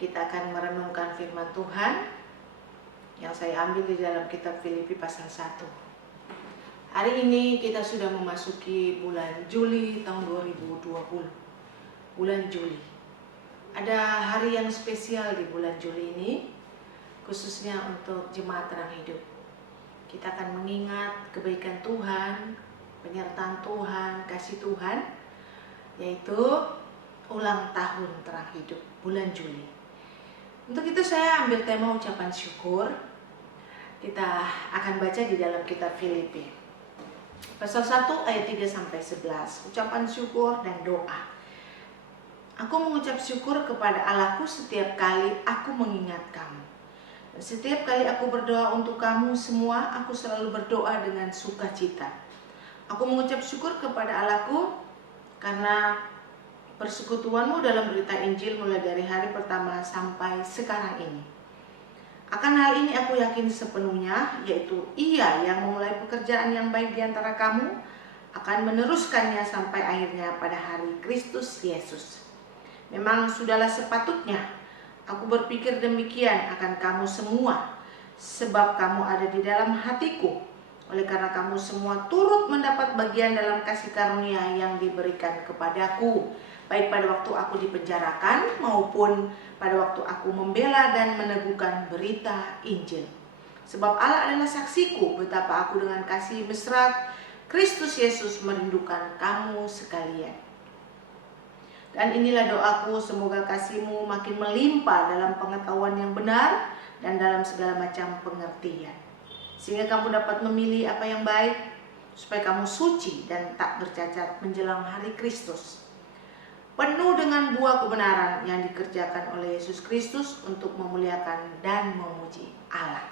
Kita akan merenungkan firman Tuhan yang saya ambil di dalam kitab Filipi pasal 1. Hari ini kita sudah memasuki bulan Juli tahun 2020. Bulan Juli. Ada hari yang spesial di bulan Juli ini, khususnya untuk jemaat terang hidup. Kita akan mengingat kebaikan Tuhan, penyertaan Tuhan, kasih Tuhan, yaitu ulang tahun terang hidup bulan Juli. Untuk itu saya ambil tema ucapan syukur. Kita akan baca di dalam kitab Filipi pasal 1 ayat 3-11. Ucapan syukur dan doa. Aku mengucap syukur kepada Allahku setiap kali aku mengingat kamu. Dan setiap kali aku berdoa untuk kamu semua, aku selalu berdoa dengan sukacita. Aku mengucap syukur kepada Allahku karena persekutuanmu dalam berita Injil mulai dari hari pertama sampai sekarang ini. Akan hal ini aku yakin sepenuhnya, yaitu Ia yang memulai pekerjaan yang baik di antara kamu akan meneruskannya sampai akhirnya pada hari Kristus Yesus. Memang sudahlah sepatutnya aku berpikir demikian akan kamu semua, sebab kamu ada di dalam hatiku. Oleh karena kamu semua turut mendapat bagian dalam kasih karunia yang diberikan kepadaku, baik pada waktu aku dipenjarakan maupun pada waktu aku membela dan meneguhkan berita Injil. Sebab Allah adalah saksiku betapa aku dengan kasih mesra Kristus Yesus merindukan kamu sekalian. Dan inilah doaku, semoga kasihmu makin melimpah dalam pengetahuan yang benar dan dalam segala macam pengertian, sehingga kamu dapat memilih apa yang baik, supaya kamu suci dan tak bercacat menjelang hari Kristus, penuh dengan buah kebenaran yang dikerjakan oleh Yesus Kristus untuk memuliakan dan memuji Allah.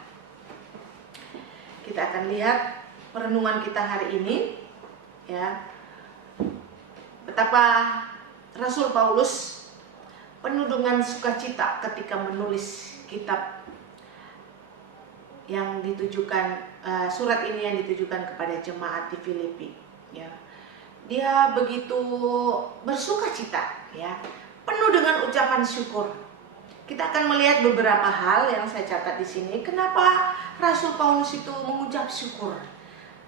Kita akan lihat perenungan kita hari ini, ya, betapa Rasul Paulus penuh dengan sukacita ketika menulis kitab yang ditujukan, surat ini yang ditujukan kepada jemaat di Filipi, ya. Dia begitu bersukacita, ya, penuh dengan ucapan syukur. Kita akan melihat beberapa hal yang saya catat di sini. Kenapa Rasul Paulus itu mengucap syukur,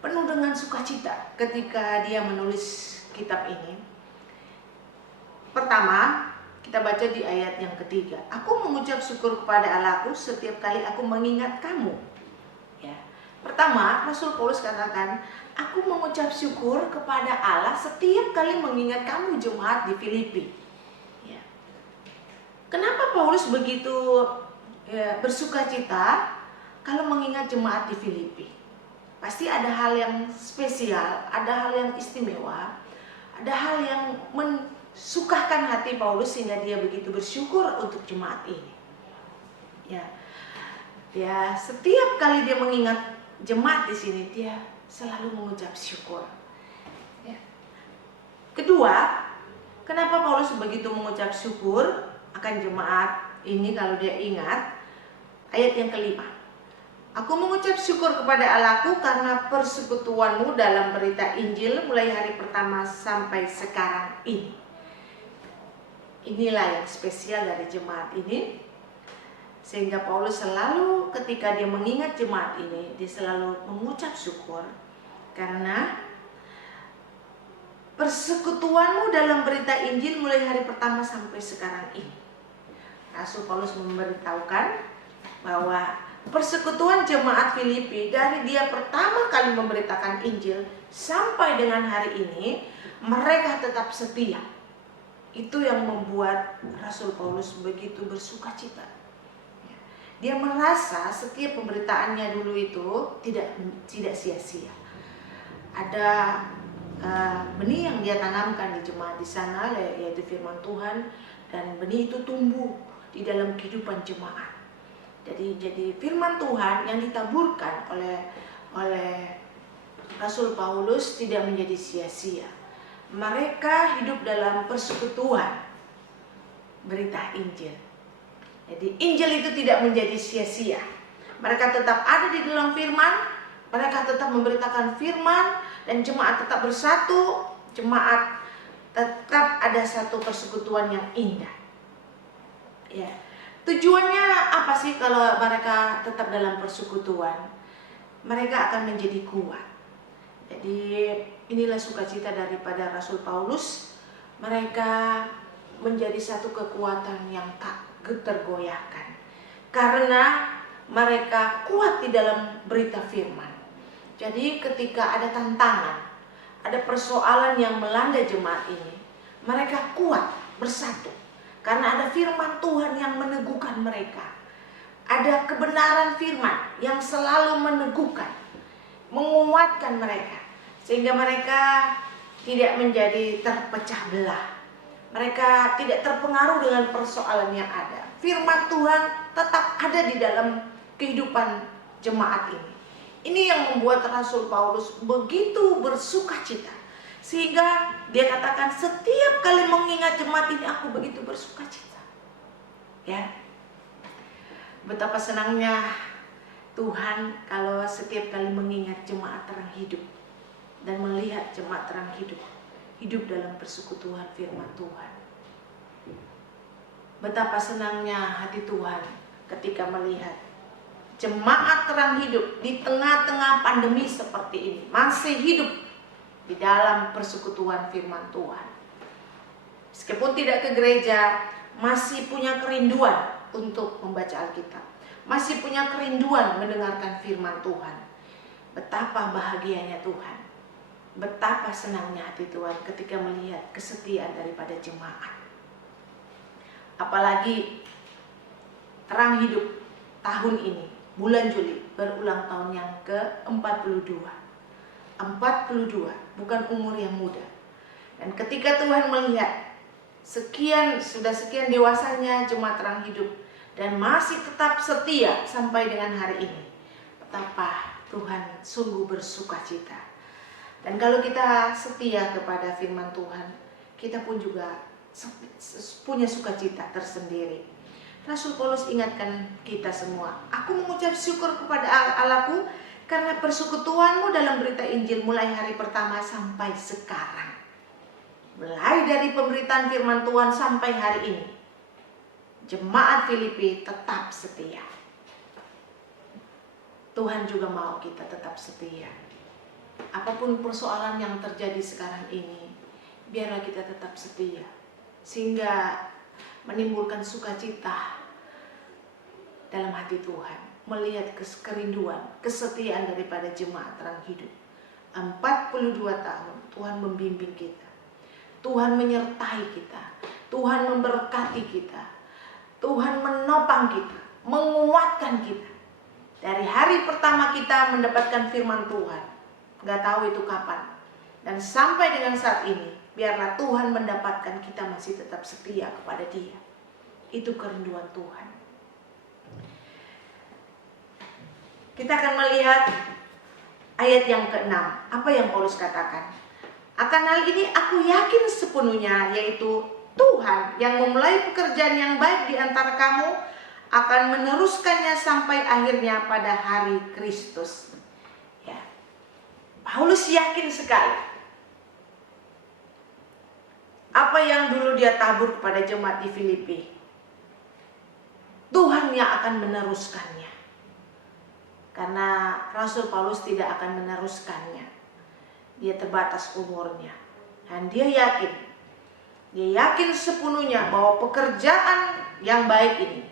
penuh dengan sukacita ketika dia menulis kitab ini? Pertama, kita baca di ayat yang ketiga. Aku mengucap syukur kepada Allahku setiap kali aku mengingat kamu. Ya. Pertama, Rasul Paulus katakan, aku mengucap syukur kepada Allah setiap kali mengingat kamu jemaat di Filipi. Ya. Kenapa Paulus begitu bersukacita kalau mengingat jemaat di Filipi? Pasti ada hal yang spesial, ada hal yang istimewa, ada hal yang mensukahkan hati Paulus sehingga dia begitu bersyukur untuk jemaat ini. Ya, setiap kali dia mengingat jemaat di sini, dia selalu mengucap syukur. Ya. Kedua, kenapa Paulus begitu mengucap syukur akan jemaat ini kalau dia ingat? Ayat yang kelima. Aku mengucap syukur kepada Allahku karena persekutuanmu dalam berita Injil mulai hari pertama sampai sekarang ini. Inilah yang spesial dari jemaat ini, sehingga Paulus selalu ketika dia mengingat jemaat ini, dia selalu mengucap syukur karena persekutuanmu dalam berita Injil mulai hari pertama sampai sekarang ini. Rasul Paulus memberitahukan bahwa persekutuan jemaat Filipi dari dia pertama kali memberitakan Injil sampai dengan hari ini, mereka tetap setia. Itu yang membuat Rasul Paulus begitu bersukacita. Dia merasa setiap pemberitaannya dulu itu tidak sia-sia. Ada benih yang dia tanamkan di jemaat di sana, yaitu firman Tuhan, dan benih itu tumbuh di dalam kehidupan jemaat. Jadi firman Tuhan yang ditaburkan oleh Rasul Paulus tidak menjadi sia-sia. Mereka hidup dalam persekutuan berita Injil. Jadi Injil itu tidak menjadi sia-sia. Mereka tetap ada di dalam firman, mereka tetap memberitakan firman, dan jemaat tetap bersatu, jemaat tetap ada satu persekutuan yang indah. Ya. Tujuannya apa sih kalau mereka tetap dalam persekutuan? Mereka akan menjadi kuat. Jadi inilah sukacita daripada Rasul Paulus. Mereka menjadi satu kekuatan yang tak tergoyahkan karena mereka kuat di dalam berita firman. Jadi ketika ada tantangan, ada persoalan yang melanda jemaat ini, mereka kuat bersatu karena ada firman Tuhan yang meneguhkan mereka. Ada kebenaran firman yang selalu meneguhkan, menguatkan mereka, sehingga mereka tidak menjadi terpecah belah. Mereka tidak terpengaruh dengan persoalan yang ada. Firman Tuhan tetap ada di dalam kehidupan jemaat ini. Ini yang membuat Rasul Paulus begitu bersukacita, sehingga dia katakan, setiap kali mengingat jemaat ini aku begitu bersukacita. Ya, betapa senangnya Tuhan kalau setiap kali mengingat jemaat terang hidup dan melihat jemaat terang hidup dalam persekutuan firman Tuhan. Betapa senangnya hati Tuhan ketika melihat jemaat terang hidup di tengah-tengah pandemi seperti ini masih hidup di dalam persekutuan firman Tuhan. Meskipun tidak ke gereja, masih punya kerinduan untuk membaca Alkitab, masih punya kerinduan mendengarkan firman Tuhan. Betapa bahagianya Tuhan, betapa senangnya hati Tuhan ketika melihat kesetiaan daripada jemaat. Apalagi terang hidup tahun ini, bulan Juli, berulang tahun yang ke-42. 42, bukan umur yang muda. Dan ketika Tuhan melihat sudah sekian dewasanya jemaat terang hidup dan masih tetap setia sampai dengan hari ini, betapa Tuhan sungguh bersukacita. Dan kalau kita setia kepada firman Tuhan, kita pun juga punya sukacita tersendiri. Rasul Paulus ingatkan kita semua, aku mengucap syukur kepada Allahku karena persekutuanmu dalam berita Injil mulai hari pertama sampai sekarang. Mulai dari pemberitaan firman Tuhan sampai hari ini, jemaat Filipi tetap setia. Tuhan juga mau kita tetap setia. Apapun persoalan yang terjadi sekarang ini, biarlah kita tetap setia, sehingga menimbulkan sukacita dalam hati Tuhan, melihat kerinduan, kesetiaan daripada jemaat terang hidup. 42 tahun Tuhan membimbing kita, Tuhan menyertai kita, Tuhan memberkati kita, Tuhan menopang kita, menguatkan kita. Dari hari pertama kita mendapatkan firman Tuhan, gak tahu itu kapan, dan sampai dengan saat ini, biarlah Tuhan mendapatkan kita masih tetap setia kepada Dia. Itu kerinduan Tuhan. Kita akan melihat ayat yang ke-6. Apa yang Paulus katakan? Akan hal ini aku yakin sepenuhnya, yaitu Tuhan yang memulai pekerjaan yang baik di antara kamu akan meneruskannya sampai akhirnya pada hari Kristus. Ya. Paulus yakin sekali apa yang dulu dia tabur kepada jemaat di Filipi, Tuhan yang akan meneruskannya. Karena Rasul Paulus tidak akan meneruskannya. Dia terbatas umurnya. Dan dia yakin sepenuhnya bahwa pekerjaan yang baik ini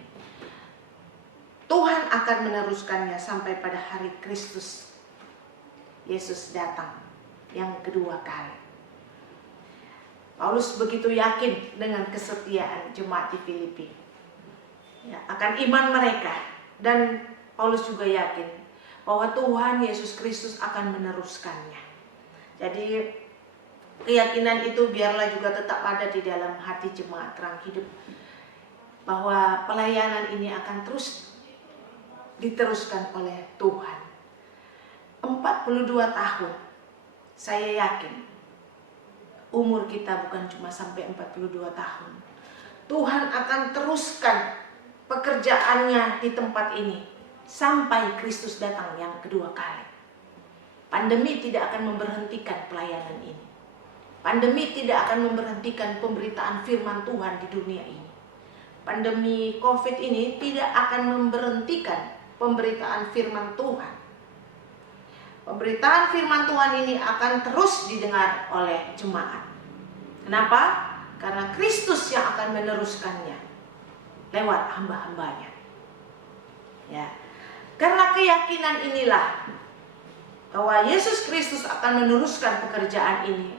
Tuhan akan meneruskannya sampai pada hari Kristus Yesus datang yang kedua kali. Paulus begitu yakin dengan kesetiaan jemaat di Filipi, ya, akan iman mereka, dan Paulus juga yakin bahwa Tuhan Yesus Kristus akan meneruskannya. Jadi keyakinan itu biarlah juga tetap ada di dalam hati jemaat terang hidup, bahwa pelayanan ini akan terus diteruskan oleh Tuhan. 42 tahun, saya yakin umur kita bukan cuma sampai 42 tahun. Tuhan akan teruskan pekerjaannya di tempat ini sampai Kristus datang yang kedua kali. Pandemi tidak akan memberhentikan pelayanan ini. Pandemi tidak akan memberhentikan pemberitaan firman Tuhan di dunia ini. pandemi COVID ini tidak akan memberhentikan pemberitaan firman Tuhan. Pemberitaan firman Tuhan ini akan terus didengar oleh jemaat. Kenapa? Karena Kristus yang akan meneruskannya lewat hamba-hambanya. Ya. Karena keyakinan inilah bahwa Yesus Kristus akan meneruskan pekerjaan ini.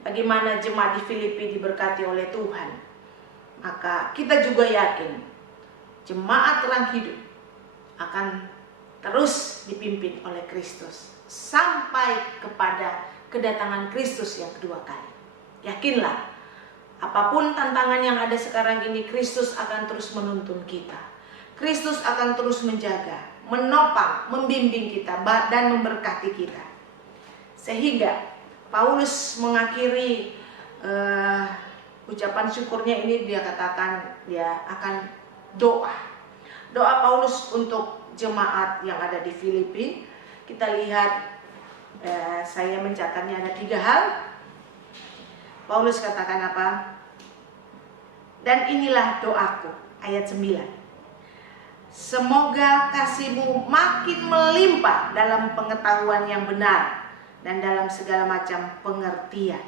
Bagaimana jemaat di Filipi diberkati oleh Tuhan, maka kita juga yakin jemaat terang hidup akan terus dipimpin oleh Kristus sampai kepada kedatangan Kristus yang kedua kali. Yakinlah, apapun tantangan yang ada sekarang ini, Kristus akan terus menuntun kita. Kristus akan terus menjaga, menopang, membimbing kita dan memberkati kita. Sehingga Paulus mengakhiri ucapan syukurnya ini, dia katakan dia akan doa. Doa Paulus untuk jemaat yang ada di Filipi. Kita lihat, saya mencatatnya ada 3 hal. Paulus katakan apa? Dan inilah doaku, ayat 9. Semoga kasihmu makin melimpah dalam pengetahuan yang benar dan dalam segala macam pengertian.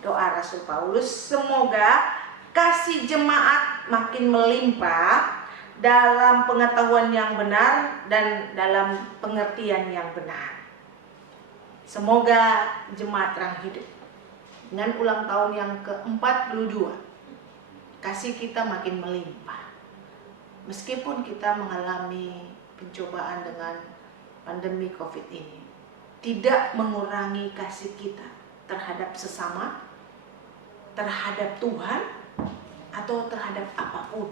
Doa Rasul Paulus, semoga kasih jemaat makin melimpah dalam pengetahuan yang benar dan dalam pengertian yang benar. Semoga jemaat terang hidup dengan ulang tahun yang ke-42, kasih kita makin melimpah. Meskipun kita mengalami pencobaan dengan pandemi COVID ini, tidak mengurangi kasih kita terhadap sesama, terhadap Tuhan, atau terhadap apapun.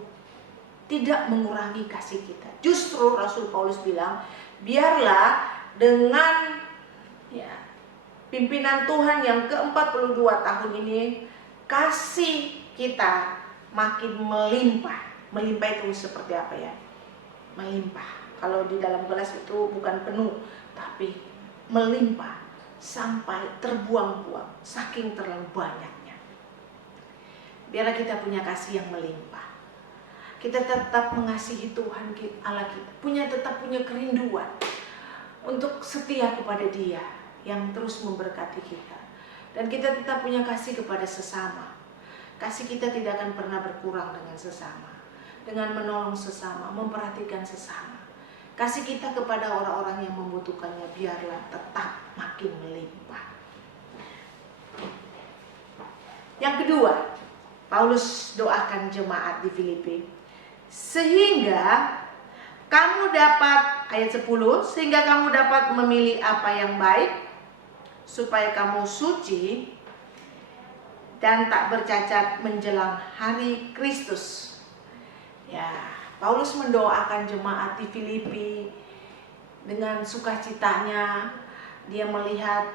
Tidak mengurangi kasih kita. Justru Rasul Paulus bilang, biarlah dengan pimpinan Tuhan yang ke-42 tahun ini, kasih kita makin melimpah. Melimpah itu seperti apa ya? Melimpah. Kalau di dalam gelas itu bukan penuh, tapi melimpah sampai terbuang-buang, saking terlalu banyaknya. Biarlah kita punya kasih yang melimpah. Kita tetap mengasihi Tuhan Allah kita, tetap punya kerinduan untuk setia kepada Dia yang terus memberkati kita. Dan kita tetap punya kasih kepada sesama. Kasih kita tidak akan pernah berkurang dengan sesama, dengan menolong sesama, memperhatikan sesama. Kasih kita kepada orang-orang yang membutuhkannya biarlah tetap makin melimpah. Yang kedua, Paulus doakan jemaat di Filipi, sehingga kamu dapat, ayat 10, sehingga kamu dapat memilih apa yang baik, supaya kamu suci dan tak bercacat menjelang hari Kristus. Ya, Paulus mendoakan jemaat di Filipi dengan sukacitanya. Dia melihat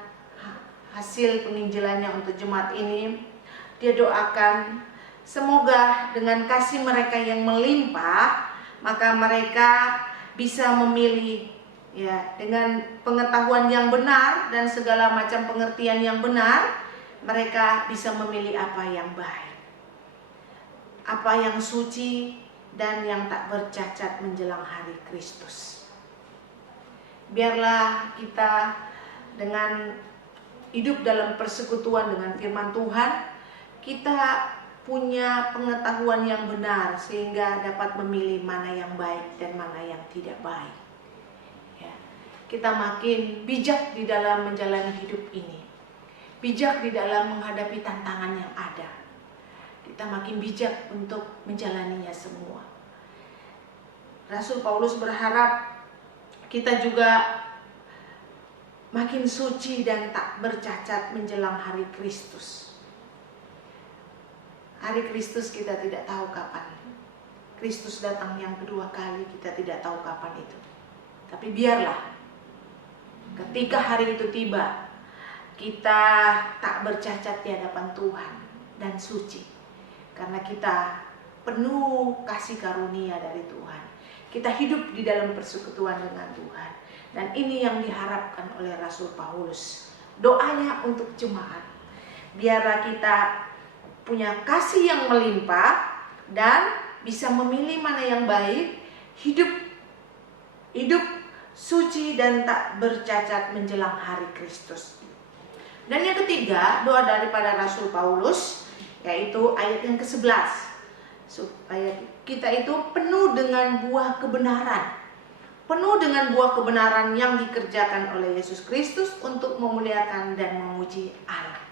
hasil penginjilannya untuk jemaat ini. Dia doakan semoga dengan kasih mereka yang melimpah, maka mereka bisa memilih dengan pengetahuan yang benar dan segala macam pengertian yang benar. Mereka bisa memilih apa yang baik, apa yang suci, dan yang tak bercacat menjelang hari Kristus. Biarlah kita dengan hidup dalam persekutuan dengan firman Tuhan, kita punya pengetahuan yang benar sehingga dapat memilih mana yang baik dan mana yang tidak baik. Kita makin bijak di dalam menjalani hidup ini, bijak di dalam menghadapi tantangan yang ada. Kita makin bijak untuk menjalaninya semua. Rasul Paulus berharap kita juga makin suci dan tak bercacat menjelang hari Kristus. Hari Kristus kita tidak tahu kapan. Kristus datang yang kedua kali, kita tidak tahu kapan itu. Tapi biarlah ketika hari itu tiba, kita tak bercacat di hadapan Tuhan dan suci. Karena kita penuh kasih karunia dari Tuhan. Kita hidup di dalam persekutuan dengan Tuhan. Dan ini yang diharapkan oleh Rasul Paulus. Doanya untuk jemaat. Biarlah kita punya kasih yang melimpah dan bisa memilih mana yang baik, hidup suci dan tak bercacat menjelang hari Kristus. Dan yang ketiga, doa daripada Rasul Paulus, yaitu ayat yang ke-11, supaya kita itu penuh dengan buah kebenaran. Penuh dengan buah kebenaran yang dikerjakan oleh Yesus Kristus untuk memuliakan dan memuji Allah.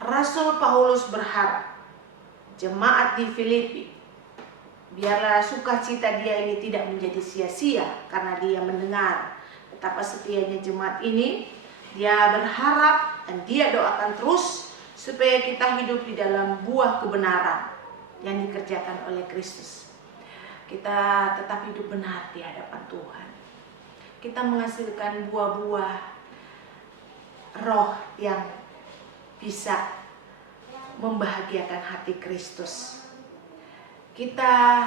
Rasul Paulus berharap jemaat di Filipi, biarlah sukacita dia ini tidak menjadi sia-sia karena dia mendengar betapa setianya jemaat ini. Dia berharap dan dia doakan terus supaya kita hidup di dalam buah kebenaran yang dikerjakan oleh Kristus. Kita tetap hidup benar di hadapan Tuhan. Kita menghasilkan buah-buah roh yang bisa membahagiakan hati Kristus. Kita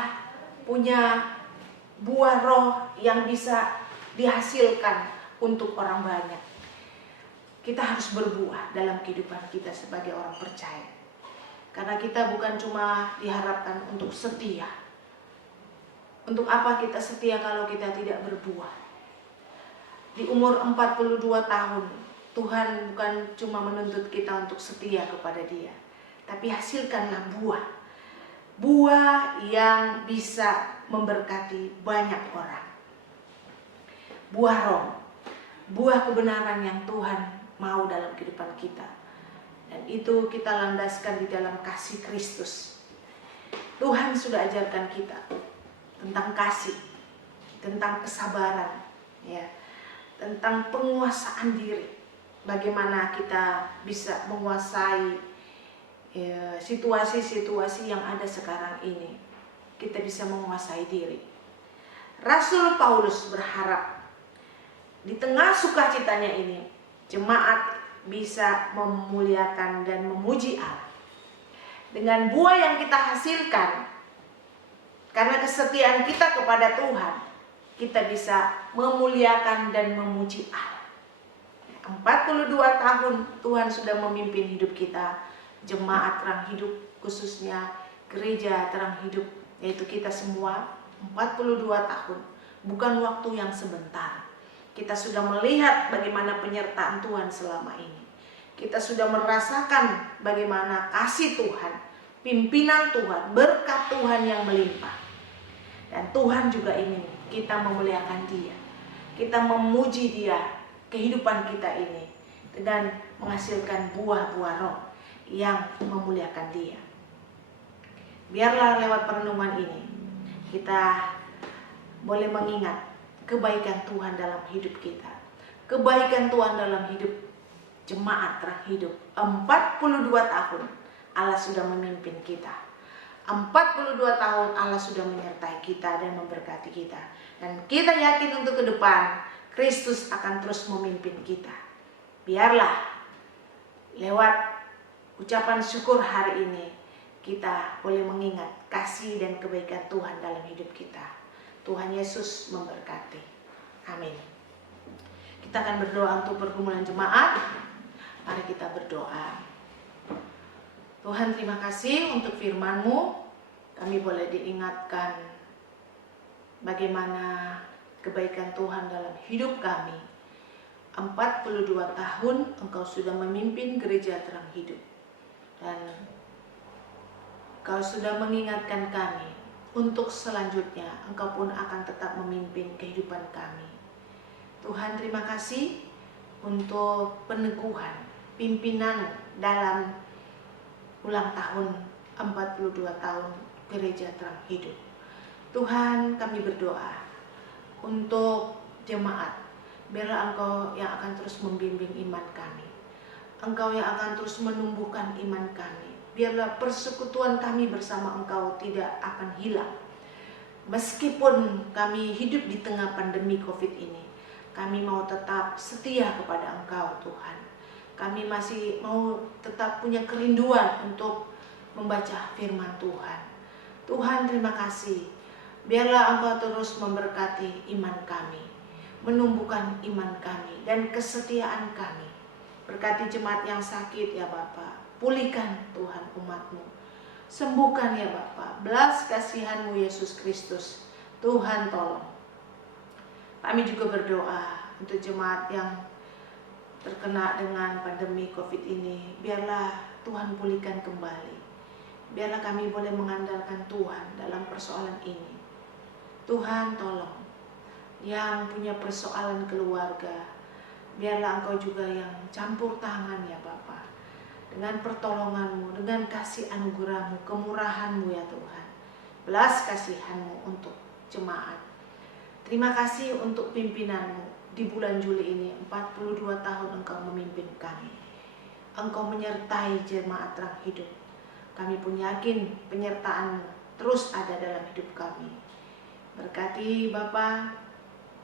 punya buah roh yang bisa dihasilkan untuk orang banyak. Kita harus berbuah dalam kehidupan kita sebagai orang percaya. Karena kita bukan cuma diharapkan untuk setia. Untuk apa kita setia kalau kita tidak berbuah? Di umur 42 tahun, Tuhan bukan cuma menuntut kita untuk setia kepada Dia, tapi hasilkanlah buah. Buah yang bisa memberkati banyak orang. Buah roh, buah kebenaran yang Tuhan mau dalam kehidupan kita. Dan itu kita landaskan di dalam kasih Kristus. Tuhan sudah ajarkan kita tentang kasih, tentang kesabaran, ya, tentang penguasaan diri. Bagaimana kita bisa menguasai situasi-situasi yang ada sekarang ini. Kita bisa menguasai diri. Rasul Paulus berharap di tengah sukacitanya ini, jemaat bisa memuliakan dan memuji Allah. Dengan buah yang kita hasilkan, karena kesetiaan kita kepada Tuhan, kita bisa memuliakan dan memuji Allah. 42 tahun Tuhan sudah memimpin hidup kita, jemaat terang hidup, khususnya gereja terang hidup, yaitu kita semua. 42 tahun, bukan waktu yang sebentar. Kita sudah melihat bagaimana penyertaan Tuhan selama ini. Kita sudah merasakan bagaimana kasih Tuhan, pimpinan Tuhan, berkat Tuhan yang melimpah. Dan Tuhan juga ingin kita memuliakan Dia. Kita memuji Dia, kehidupan kita ini, dengan menghasilkan buah-buah roh yang memuliakan Dia. Biarlah lewat perenungan ini, kita boleh mengingat kebaikan Tuhan dalam hidup kita, kebaikan Tuhan dalam hidup jemaat terang hidup. 42 tahun Allah sudah memimpin kita. 42 tahun Allah sudah menyertai kita dan memberkati kita. Dan kita yakin untuk ke depan Kristus akan terus memimpin kita. Biarlah lewat ucapan syukur hari ini kita boleh mengingat kasih dan kebaikan Tuhan dalam hidup kita. Tuhan Yesus memberkati. Amin. Kita akan berdoa untuk pergumulan jemaat. Mari kita berdoa. Tuhan, terima kasih untuk firman-Mu. Kami boleh diingatkan bagaimana kebaikan Tuhan dalam hidup kami. 42 tahun Engkau sudah memimpin gereja terang hidup. Dan Engkau sudah mengingatkan kami untuk selanjutnya Engkau pun akan tetap memimpin kehidupan kami. Tuhan, terima kasih untuk peneguhan pimpinan dalam ulang tahun 42 tahun gereja terang hidup. Tuhan, kami berdoa untuk jemaat. Biarlah Engkau yang akan terus membimbing iman kami. Engkau yang akan terus menumbuhkan iman kami. Biarlah persekutuan kami bersama Engkau tidak akan hilang. Meskipun kami hidup di tengah pandemi COVID ini, kami mau tetap setia kepada Engkau, Tuhan. Kami masih mau tetap punya kerinduan untuk membaca firman Tuhan. Tuhan, terima kasih. Biarlah Engkau terus memberkati iman kami, menumbuhkan iman kami dan kesetiaan kami. Berkati jemaat yang sakit ya Bapa. Pulihkan Tuhan umat-Mu. Sembuhkan ya Bapa, belas kasihan-Mu Yesus Kristus. Tuhan tolong. Kami juga berdoa untuk jemaat yang terkena dengan pandemi COVID ini. Biarlah Tuhan pulihkan kembali. Biarlah kami boleh mengandalkan Tuhan dalam persoalan ini. Tuhan tolong. Yang punya persoalan keluarga, biarlah Engkau juga yang campur tangan ya Bapa. Dengan pertolongan-Mu, dengan kasih anugerah-Mu, kemurahan-Mu ya Tuhan. Belas kasihan-Mu untuk jemaat. Terima kasih untuk pimpinan-Mu di bulan Juli ini. 42 tahun Engkau memimpin kami. Engkau menyertai jemaat Terang Hidup. Kami pun yakin penyertaan-Mu terus ada dalam hidup kami. Berkati Bapa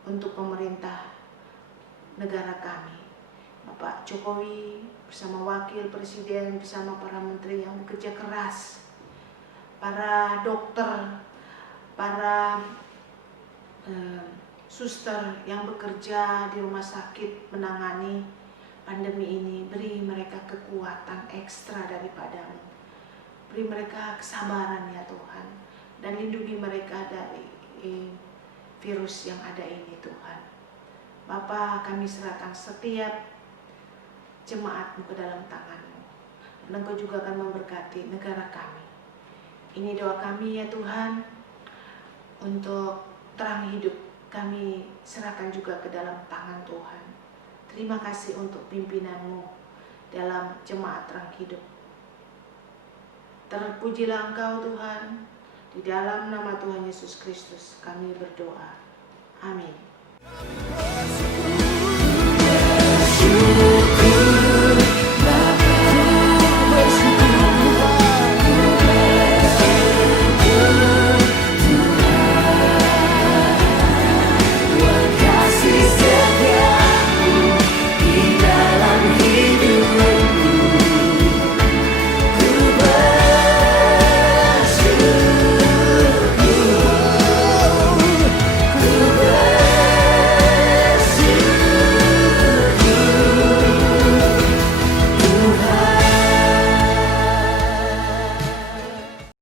untuk pemerintah negara kami, Bapak Jokowi bersama Wakil Presiden, bersama para menteri yang bekerja keras, para dokter, para suster yang bekerja di rumah sakit menangani pandemi ini. Beri mereka kekuatan ekstra daripada-Mu, beri mereka kesabaran ya Tuhan, dan lindungi mereka dari virus yang ada ini Tuhan. Bapa, kami serahkan setiap jemaat-Mu ke dalam tangan-Mu, dan Engkau juga akan memberkati negara kami. Ini doa kami ya Tuhan. Untuk Terang Hidup kami serahkan juga ke dalam tangan Tuhan. Terima kasih untuk pimpinan-Mu dalam jemaat Terang Hidup. Terpujilah Engkau Tuhan. Di dalam nama Tuhan Yesus Kristus kami berdoa. Amin.